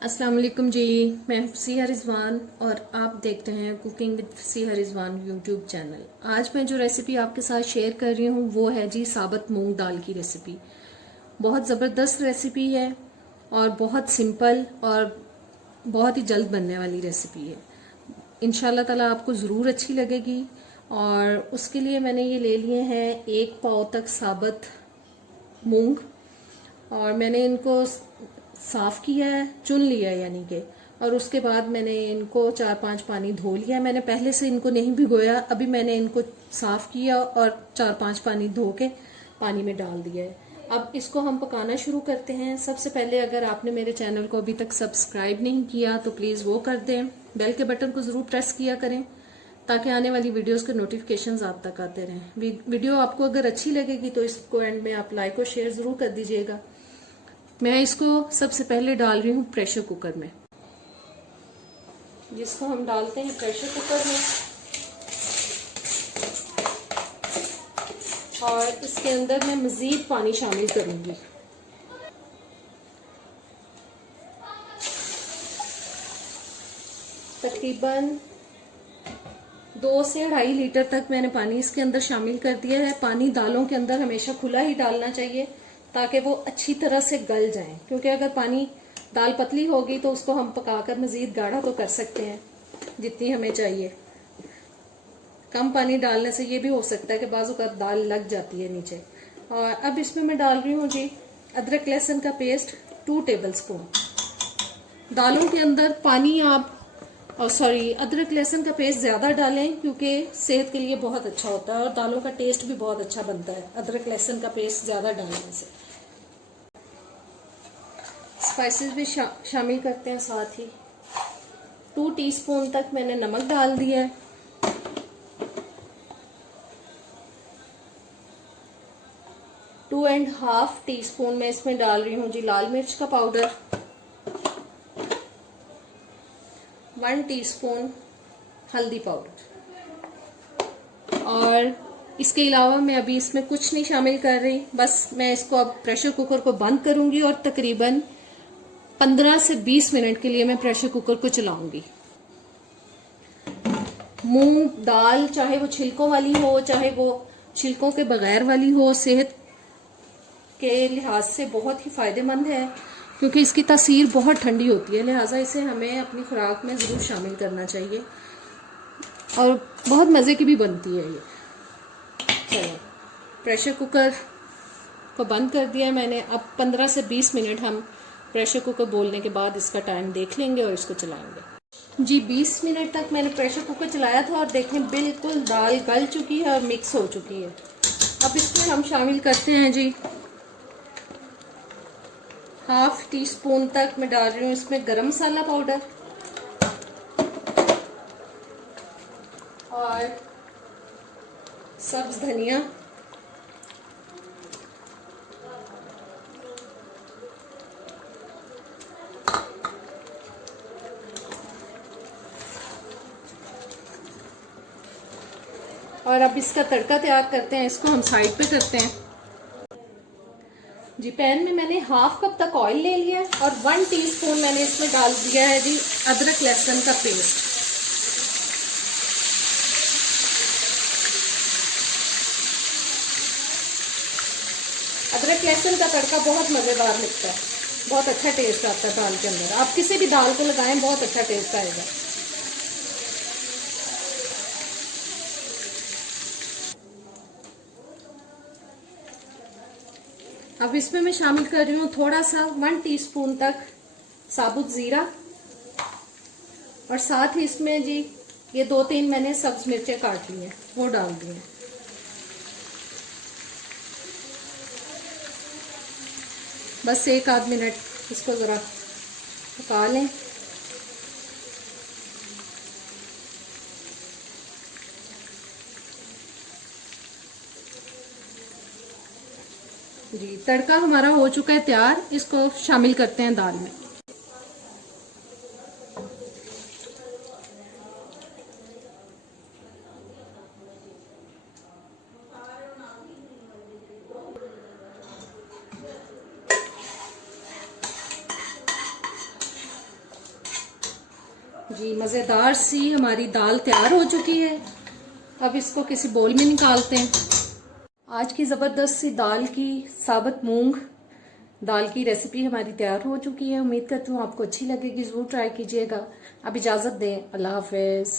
अस्सलाम वालेकुम जी। मैं फसीहा रिजवान और आप देखते हैं cooking with Faseeha Rizwan YouTube channel. आज मैं जो रेसिपी आपके साथ शेयर कर रही हूँ वो है जी साबुत मूंग दाल की रेसिपी। बहुत ज़बरदस्त रेसिपी है और बहुत सिंपल और बहुत ही जल्द बनने वाली रेसिपी है। इंशाल्लाह ताला आपको ज़रूर अच्छी लगेगी। और उसके लिए मैंने ये ले लिए हैं 1 पाव तक साबुत मूंग और मैंने इनको साफ किया है, चुन लिया है यानी कि। और उसके बाद मैंने इनको 4-5 पानी धो लिया। मैंने पहले से इनको नहीं भिगोया, अभी मैंने इनको साफ किया और 4-5 पानी धो के पानी में डाल दिया है। अब इसको हम पकाना शुरू करते हैं। सबसे पहले अगर आपने मेरे चैनल को अभी तक सब्सक्राइब नहीं किया तो प्लीज़ वो कर दें। बेल के बटन को ज़रूर प्रेस किया करें ताकि आने वाली वीडियोस के नोटिफिकेशंस आप तक आते रहें। वीडियो आपको अगर अच्छी लगेगी तो इसको एंड में आप लाइक और शेयर ज़रूर कर दीजिएगा। मैं इसको सबसे पहले डाल रही हूँ प्रेशर कुकर में, जिसको हम डालते हैं प्रेशर कुकर में। और इसके अंदर मैं मज़ीद पानी शामिल करूँगी। तकरीबन 2 से 2.5 लीटर तक मैंने पानी इसके अंदर शामिल कर दिया है। पानी दालों के अंदर हमेशा खुला ही डालना चाहिए ताकि वो अच्छी तरह से गल जाएं, क्योंकि अगर पानी दाल पतली होगी तो उसको हम पकाकर मज़ीद गाढ़ा तो कर सकते हैं जितनी हमें चाहिए। कम पानी डालने से ये भी हो सकता है कि बाजू का दाल लग जाती है नीचे। और अब इसमें मैं डाल रही हूँ जी अदरक लहसुन का पेस्ट 2 टेबल स्पून। दालों के अंदर पानी आप अदरक लहसुन का पेस्ट ज़्यादा डालें क्योंकि सेहत के लिए बहुत अच्छा होता है और दालों का टेस्ट भी बहुत अच्छा बनता है अदरक लहसुन का पेस्ट ज़्यादा डालने से। स्पाइसेस भी शामिल करते हैं साथ ही। 2 टीस्पून तक मैंने नमक डाल दिया है। 2.5 टीस्पून मैं इसमें डाल रही हूँ जी लाल मिर्च का पाउडर। 1 टीस्पून हल्दी पाउडर। और इसके अलावा मैं अभी इसमें कुछ नहीं शामिल कर रही, बस मैं इसको अब प्रेशर कुकर को बंद करूंगी और तकरीबन 15 से 20 मिनट के लिए मैं प्रेशर कुकर को चलाऊंगी। मूंग दाल चाहे वो छिलकों वाली हो चाहे वो छिलकों के बगैर वाली हो, सेहत के लिहाज से बहुत ही फायदेमंद है क्योंकि इसकी तासीर बहुत ठंडी होती है, लिहाजा इसे हमें अपनी खुराक में ज़रूर शामिल करना चाहिए और बहुत मज़े की भी बनती है ये। चलो प्रेशर कुकर को बंद कर दिया मैंने। अब 15 से 20 मिनट हम प्रेशर कुकर बोलने के बाद इसका टाइम देख लेंगे और इसको चलाएंगे जी। 20 मिनट तक मैंने प्रेशर कुकर चलाया था और देखें बिल्कुल दाल गल चुकी है और मिक्स हो चुकी है। अब इसमें हम शामिल करते हैं जी 1/2 टीस्पून तक मैं डाल रही हूँ इसमें गरम मसाला पाउडर और सब्ज धनिया और अब इसका तड़का तैयार करते हैं। इसको हम साइड पे करते हैं जी। पैन में मैंने 1/2 कप तक ऑयल ले लिया और 1 टीस्पून मैंने इसमें डाल दिया है जी अदरक लहसुन का पेस्ट। अदरक लहसुन का तड़का बहुत मज़ेदार लगता है, बहुत अच्छा टेस्ट आता है दाल के अंदर। आप किसी भी दाल को लगाएं बहुत अच्छा टेस्ट आएगा। अब इसमें मैं शामिल कर रही हूँ थोड़ा सा 1 टीस्पून तक साबुत ज़ीरा और साथ ही इसमें जी ये 2-3 मैंने सब्ज मिर्चें काट ली हैं वो डाल दी हैं। बस 1-आध मिनट इसको ज़रा पका लें। जी तड़का हमारा हो चुका है तैयार। इसको शामिल करते हैं दाल में। जी मज़ेदार सी हमारी दाल तैयार हो चुकी है। अब इसको किसी बोल में निकालते हैं। आज की ज़बरदस्त सी दाल की साबुत मूंग दाल की रेसिपी हमारी तैयार हो चुकी है। उम्मीद करती हूँ आपको अच्छी लगेगी, ज़रूर ट्राई कीजिएगा। अब इजाज़त दें, अल्लाह हाफिज़।